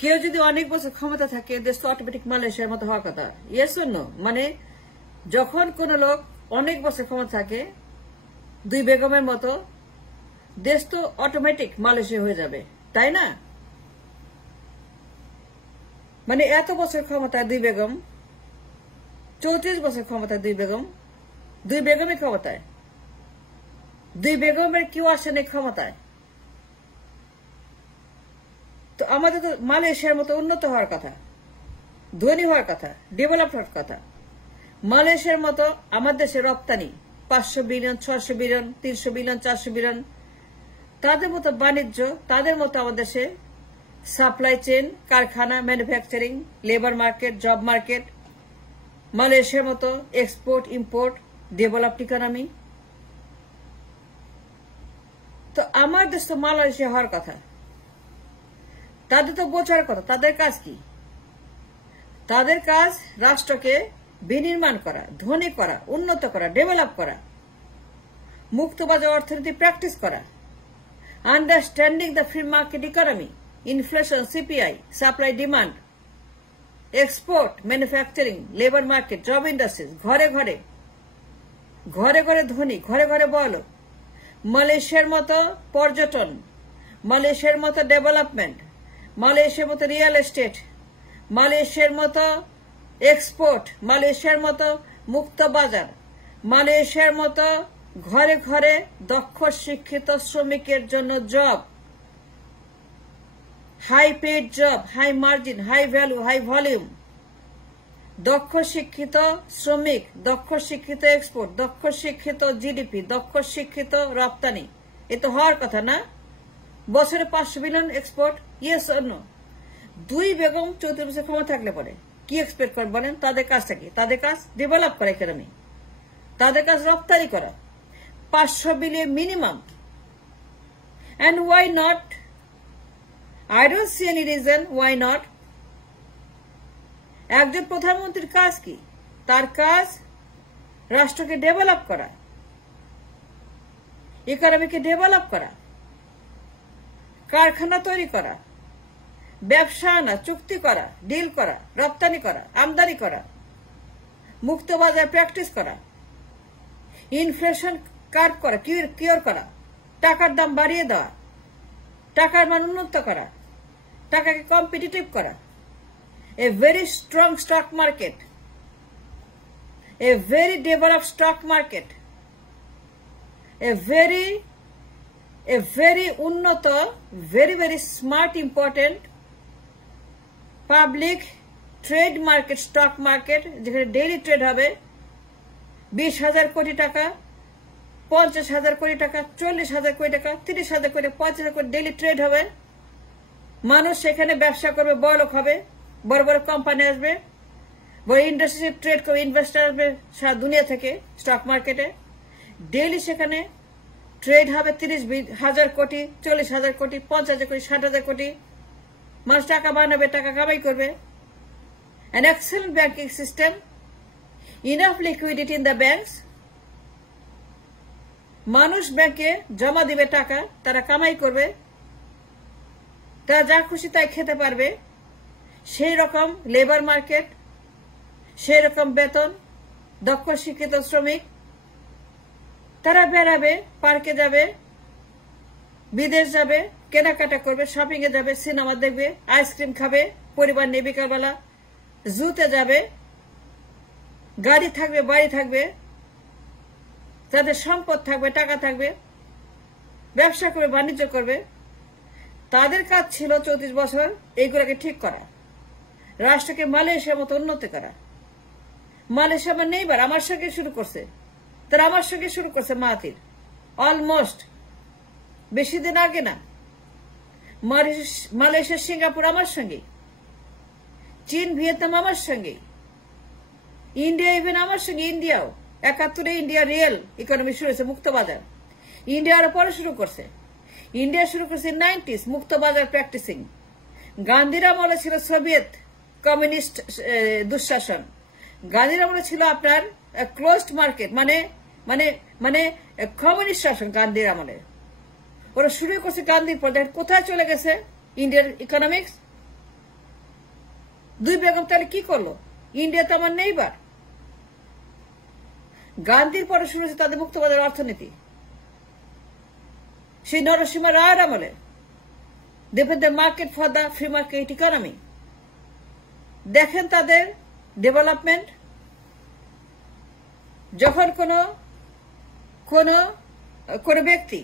কেউ যদি অনেক বছর ক্ষমতা থাকে দেশ তো অটোমেটিক মালয়েশিয়ার মতো হওয়ার কথা। Yes or no? মানে যখন কোন লোক অনেক বছর ক্ষমতা থাকে দুই বেগমের মতো, দেশ তো অটোমেটিক মালয়েশিয়া হয়ে যাবে, তাই না? মানে এত বছর ক্ষমতায় দুই বেগম, 34 বছর ক্ষমতায় দুই বেগম, দুই বেগমের ক্ষমতায়, দুই বেগমের কেউ আসেনি ক্ষমতায়। তো আমাদের তো মালয়েশিয়ার মতো উন্নত হওয়ার কথা, ধনী হওয়ার কথা, ডেভেলপ হওয়ার কথা। মালয়েশিয়ার মতো আমার দেশে রপ্তানি 500 বিলিয়ন, 600 বিলিয়ন, 300 বিলিয়ন, 400 বিলিয়ন, তাদের মতো বাণিজ্য, তাদের মতো আমাদের দেশে সাপ্লাই চেইন, কারখানা, manufacturing, labour market, job market, মালয়েশিয়ার মতো এক্সপোর্ট ইম্পোর্ট, ডেভেলপড ইকোনমি। তো আমার দেশ তো মালয়েশিয়া হওয়ার কথা, তাদের তো বোঝার কথা। তাদের কাজ কি? তাদের কাজ রাষ্ট্রকে বিনির্মাণ করা, ধনী করা, উন্নত করা, ডেভেলপ করা, মুক্তবাজার অর্থনীতি প্র্যাকটিস করা, understanding the free market economy, inflation, CPI, supply demand, export, manufacturing, labour market, job industries, ঘরে ঘরে, ঘরে ঘরে ধনী, ঘরে ঘরে বড়লোক। মালয়েশিয়ার মতো পর্যটন, মালয়েশিয়ার মতো ডেভেলপমেন্ট, মালয়েশিয়ার মতো রিয়েল এস্টেট, মালয়েশিয়ার মতো এক্সপোর্ট, মালয়েশিয়ার মতো মুক্ত বাজার, মালয়েশিয়ার মতো ঘরে ঘরে দক্ষ শিক্ষিত শ্রমিকের জন্য job, high paid job, high margin, high value, high volume, দক্ষ শিক্ষিত শ্রমিক, দক্ষ শিক্ষিত এক্সপোর্ট, দক্ষ শিক্ষিত জিডিপি, দক্ষ শিক্ষিত রপ্তানি। এ তো হওয়ার কথা না? বছরে 500 billion export. Yes or no? দুই বেগম 34 বছর ক্ষমতা থাকলে পরে কি এক্সপেক্ট করেন বলেন? তাদের কাজটা কি? তাদের কাজ ডেভেলপ করা ইকোনমি, তাদের কাজ রপ্তানি করা, 500 billion minimum. And why not? I don't see any reason why not. একজন প্রধানমন্ত্রীর কাজ কি? তার কাজ রাষ্ট্রকে ডেভেলপ করা, ইকোনমিকে ডেভেলপ করা, কারখানা তৈরি করা, ব্যবসা আনা, চুক্তি করা, ডিল করা, রপ্তানি করা, আমদানি করা, মুক্ত বাজার প্র্যাকটিস করা, ইনফ্লেশন কার্ভ করা, কিওর করা, টাকার দাম বাড়িয়ে দেওয়া, টাকার মান উন্নত করা, টাকাকে কম্পিটিটিভ করা, a very strong stock market, a very developed stock market, a very উন্নত, very smart, important public trade market, stock market, যেখানে ডেইলি ট্রেড হবে 20,000 কোটি টাকা, 50,000 কোটি টাকা, 40,000 কোটি টাকা, 30,000 কোটি, 50,000 কোটি ডেইলি ট্রেড হবে। মানুষ সেখানে ব্যবসা করবে, বড়লোক হবে, বড় বড় কোম্পানি আসবে, বড় ইন্ডাস্ট্রি ট্রেড করবে, ইনভেস্টার আসবে সারা দুনিয়া থেকে স্টক মার্কেটে। ডেইলি সেখানে ট্রেড হবে 30,000 কোটি, 40,000 কোটি, 50,000 কোটি, 60,000 কোটি। মানুষ টাকা বানাবে, টাকা কামাই করবে। An excellent banking system, enough liquidity in the banks. মানুষ ব্যাংকে জমা দিবে টাকা, তারা কামাই করবে, তারা যা খুশি তাই খেতে পারবে। সেই রকম লেবার মার্কেট, সেই রকম বেতন, দক্ষ শিক্ষিত শ্রমিক। তারা বেড়াবে, পার্কে যাবে, বিদেশ যাবে, কেনাকাটা করবে, শপিং এ যাবে, সিনেমা দেখবে, আইসক্রিম খাবে, পরিবার নিয়ে বিকালবেলা জুতে যাবে, গাড়ি থাকবে, বাড়ি থাকবে, তাদের সম্পদ থাকবে, টাকা থাকবে, ব্যবসা করবে, বাণিজ্য করবে। তাদের কাজ ছিল 34 বছর এইগুলোকে ঠিক করা, রাষ্ট্রকে মালয়েশিয়ার মতো উন্নতি করা। মালয়েশিয়া আমার নেইবার, আমার সঙ্গে শুরু করছে, তারা আমার সঙ্গে শুরু করছে মাহাথির, অলমোস্ট বেশি দিন আগে না। মালয়েশিয়া, সিঙ্গাপুর আমার সঙ্গে, চীন, ভিয়েতনাম আমার সঙ্গে, ইন্ডিয়া ইভেন আমার সঙ্গে, ইন্ডিয়াও 71-এ ইন্ডিয়া রিয়েল ইকোনমি শুরু হয়েছে, মুক্ত বাজার। ইন্ডিয়া আরো পরে শুরু করছে, ইন্ডিয়া শুরু করছে 90s মুক্ত বাজার প্র্যাকটিসিং। গান্ধীর আমলে ছিল সোভিয়েত কমিউনিস্ট দুঃশাসন, গান্ধীর আমলে ছিল আপনার ক্লোজড মার্কেট, মানে মানে মানে কমিউনিস্ট শাসন গান্ধীর আমলে। ওরা শুরু করছে গান্ধীর পর, দেখেন কোথায় চলে গেছে ইন্ডিয়ার ইকোনমিক্স। দুই বেগম তাহলে কি করলো? ইন্ডিয়া তো আমার নেইবার। গান্ধীর পরে শুরু হয়েছে তাদের মুক্তবাজার অর্থনীতি, সেই নরসিংহ রায়ের আমলে। দেখবেন the market for the free market economy. দেখেন তাদের ডেভেলপমেন্ট। যখন কোন ব্যক্তি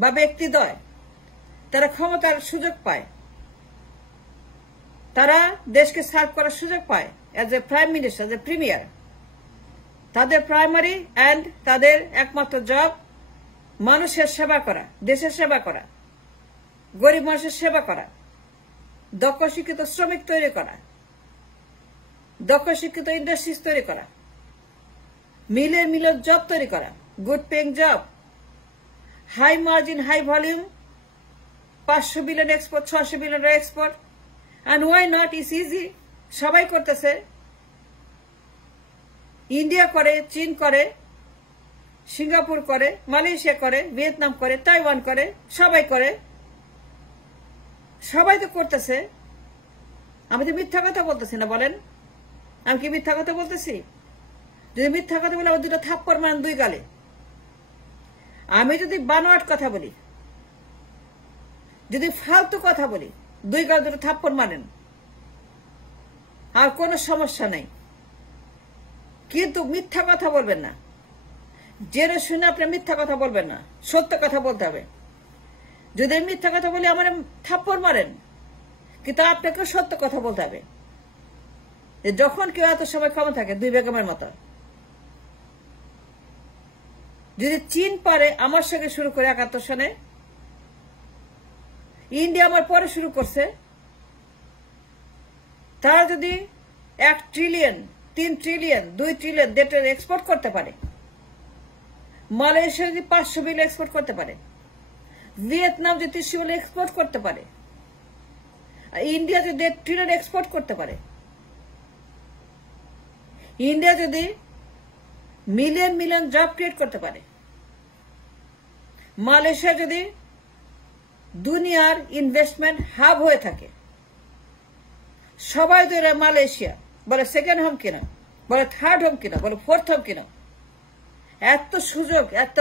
বা ব্যক্তিদ্বয় তারা ক্ষমতার সুযোগ পায়, তারা দেশকে সার্ভ করার সুযোগ পায় as a prime minister, as a premier, তাদের প্রাইমারি অ্যান্ড তাদের একমাত্র জব মানুষের সেবা করা, দেশের সেবা করা, গরিব মানুষের সেবা করা, দক্ষ শিক্ষিত শ্রমিক তৈরি করা, দক্ষ শিক্ষিত ইন্ডাস্ট্রিজ তৈরি করা, মিলের জব তৈরি করা, good paying job, high margin high volume, 500 billion export, 600 billion export. And why not? Is easy. সবাই করতেছে। ইন্ডিয়া করে, চীন করে, সিঙ্গাপুর করে, মালয়েশিয়া করে, ভিয়েতনাম করে, তাইওয়ান করে, সবাই করে। সবাই তো করতেছে। আমি তো মিথ্যা কথা বলতেছি না, বলেন? আমি কি মিথ্যা কথা বলতেছি? যদি মিথ্যা কথা বলে ও দুটো থাপ্পড় মান দুই গালে। আমি যদি বানোয়াট কথা বলি, যদি ফালতু কথা বলি, দুই গাল দুটো থাপ্পড় মানেন, আর কোনো সমস্যা নেই। কিন্তু মিথ্যা কথা বলবেন না। জেনে শুনে আপনি মিথ্যা কথা বলবেন না, সত্য কথা বলতে হবে। যদি মিথ্যা কথা বলি আমার থাপ্পড় মারেন, কিন্তু আপনাকেও সত্য কথা বলতে হবে। যখন কেউ এত সময় ক্ষমতা থাকে, দুই বেগমের মতো, যদি চীন পারে আমার সঙ্গে শুরু করে 71 সনে, ইন্ডিয়া আমার পরে শুরু করছে, তারা যদি 1 ট্রিলিয়ন, 3 ট্রিলিয়ন, 2 ট্রিলিয়ন ডেটের এক্সপোর্ট করতে পারে, মালয়েশিয়া যদি 500 বিলিয়ন এক্সপোর্ট করতে পারে, ভিয়েতনাম যদি 30 বিলিয়ন এক্সপোর্ট করতে পারে, ইন্ডিয়া যদি 1 ট্রিলিয়ন এক্সপোর্ট করতে পারে, ইন্ডিয়া যদি মিলিয়ন জব ক্রিয়েট করতে পারে, মালয়েশিয়া যদি দুনিয়ার ইনভেস্টমেন্ট হাব হয়ে থাকে, সবাই তো এরা মালয়েশিয়া বলে সেকেন্ড হোম কিনা, বলে থার্ড হোম কিনা, বলে ফোর্থ হোম কিনা। এত সুযোগ, এত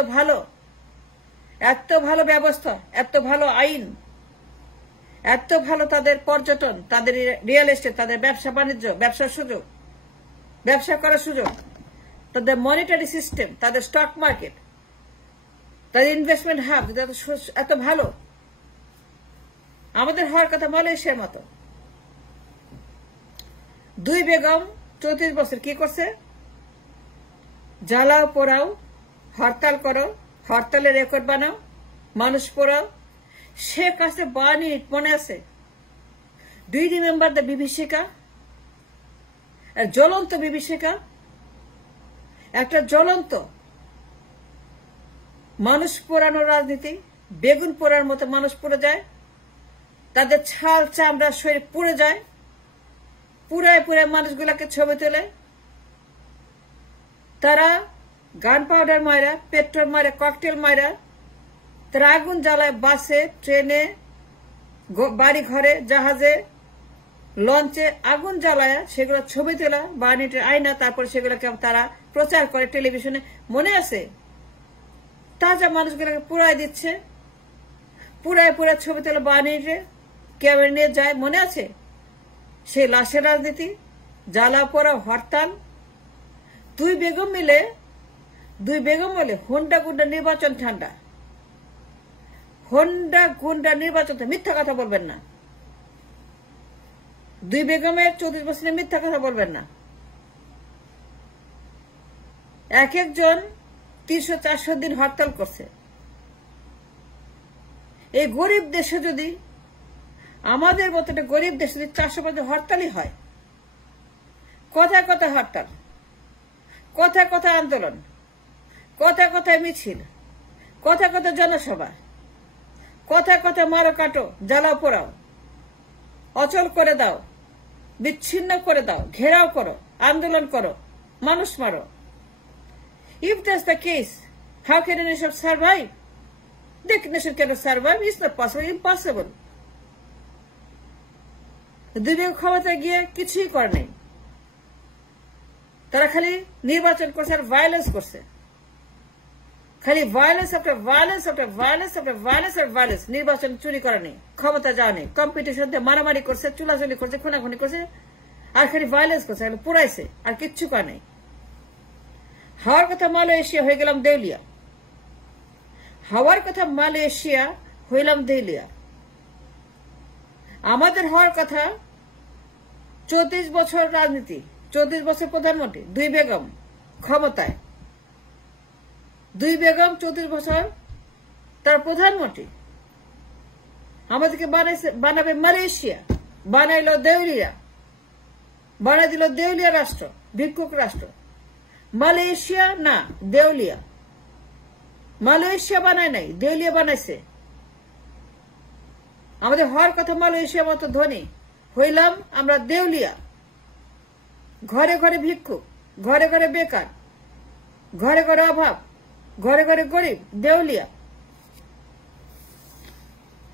ভালো ব্যবস্থা, এত ভালো আইন, এত ভালো তাদের পর্যটন, তাদের রিয়েল এস্টেট, তাদের ব্যবসা বাণিজ্য, ব্যবসার সুযোগ, ব্যবসা করার সুযোগ, তাদের মনিটারি সিস্টেম, তাদের স্টক মার্কেট, তাদের ইনভেস্টমেন্ট হাব এত ভালো। আমাদের হওয়ার কথা মালয়েশিয়ার মতো। দুই বেগম 34 বছর কি করছে? জ্বালাও পোড়াও, হরতাল করো, হরতালের রেকর্ড বানাও, মানুষ পোড়াও। শেখ আছে বাণী, মনে আছে? ডু ইউ রিমেম্বার দ্য বিভীষিকা? জ্বলন্ত বিভীষিকা, একটা জ্বলন্ত মানুষ পোড়ানোর রাজনীতি। বেগুন পোড়ার মতো মানুষ পুড়ে যায়, তাদের ছাল চামড়া শরীর পুড়ে যায়, পুরায় মানুষগুলাকে ছবি তোলে। তারা গান পাউডার মারা, পেট্রোল মারা, ককটেল মারা, তারা আগুন জ্বালায় বাসে, ট্রেনে, বাড়ি ঘরে, জাহাজে, লঞ্চে আগুন জ্বালায়, সেগুলো ছবি তোলা, বার্নিটের আয়না, তারপরে সেগুলোকে তারা প্রচার করে টেলিভিশনে। মনে আছে? তাজা মানুষগুলোকে পুড়ায় দিচ্ছে, পুরায় ছবি তোলা বার্নিটে ক্যামেরা নিয়ে যায়। মনে আছে সেই লাশের রাজনীতি, জ্বালা পোড়া, হরতাল? দুই বেগম মিলে হুন্ডা গুন্ডা নির্বাচন ঠান্ডা। হুন্ডা গুন্ডা নির্বাচন, মিথ্যা কথা বলবেন না। দুই বেগমের 34 বছরে মিথ্যা কথা বলবেন না। এক একজন 300-400 দিন হরতাল করছে। এই গরিব দেশে যদি, আমাদের মতো একটা গরিব দেশে যদি 400 বছর হরতালই হয়, কথায় কথায় হরতাল, কথায় কথায় আন্দোলন, কথায় কথায় মিছিল, কথায় কথায় জনসভা, কথায় কথায় মারো কাটো, জ্বালাও পোড়াও, অচল করে দাও, বিচ্ছিন্ন করে দাও, ঘেরাও করো, আন্দোলন করো, মানুষ মারো। If that's the case, how can a nation survive? The nation cannot survive. It's not possible. Impossible. দুই বিঘা ক্ষমতায় গিয়ে কিছুই করে নেই। তারা খালি নির্বাচন করছে আর ভায়োলেন্স করছে, খালি violence after violence after violence after violence আর ভায়োলেন্স। নির্বাচন চুরি করে নেই, ক্ষমতা যাওয়া নেই, কম্পিটিশন দিয়ে মারামারি করছে, চুলাচুলি করছে, খুনাখুনি করছে, আর খালি ভায়োলেন্স করছে, পুরাইছে, আর কিচ্ছু করে নেই। হওয়ার কথা মালয়েশিয়া, হয়ে গেলাম দেউলিয়া। হওয়ার কথা মালয়েশিয়া, হইলাম দেউলিয়া। আমাদের হওয়ার কথা 34 বছর রাজনীতি, 34 বছর প্রধানমন্ত্রী, 2 বেগম ক্ষমতায়, 2 বেগম 34 বছর তার প্রধানমন্ত্রী। আমাদেরকে বানাবে মালয়েশিয়া, বানাইল দেউলিয়া, বানাই দিল দেউলিয়া রাষ্ট্র, ভিক্ষুক রাষ্ট্র। মালয়েশিয়া না, দেউলিয়া। মালয়েশিয়া বানায় নাই, দেউলিয়া বানাইছে। আমাদের হওয়ার কথা মালয়েশিয়া মতো ধনী, হইলাম আমরা দেউলিয়া। ঘরে ঘরে ভিক্ষুক, ঘরে ঘরে বেকার, ঘরে ঘরে অভাব, ঘরে ঘরে গরিব, দেউলিয়া।